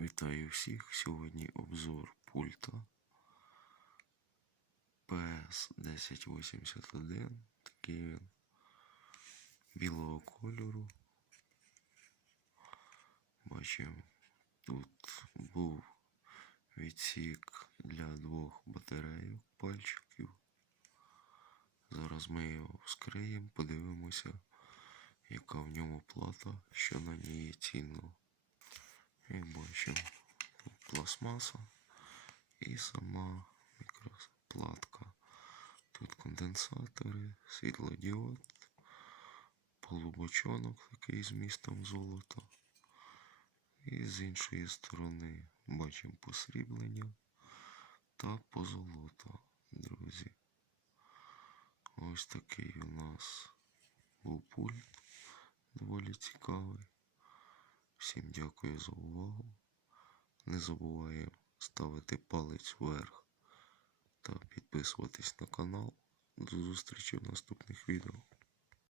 Вітаю всіх! Сьогодні обзор пульта PS1081. Такий він білого кольору. Бачимо, тут був відсік для двох батарейок пальчиків. Зараз ми його вскриємо, подивимося, яка в ньому плата, що на ній цінно. Як бачимо, пластмаса і сама якраз платка. Тут конденсатори, світлодіод, полубочонок такий з містом золота. І з іншої сторони бачимо посріблення та позолота, друзі. Ось такий у нас був пульт, доволі цікавий. Всім дякую за увагу. Не забуваємо ставити палець вверх та підписуватись на канал. До зустрічі в наступних відео.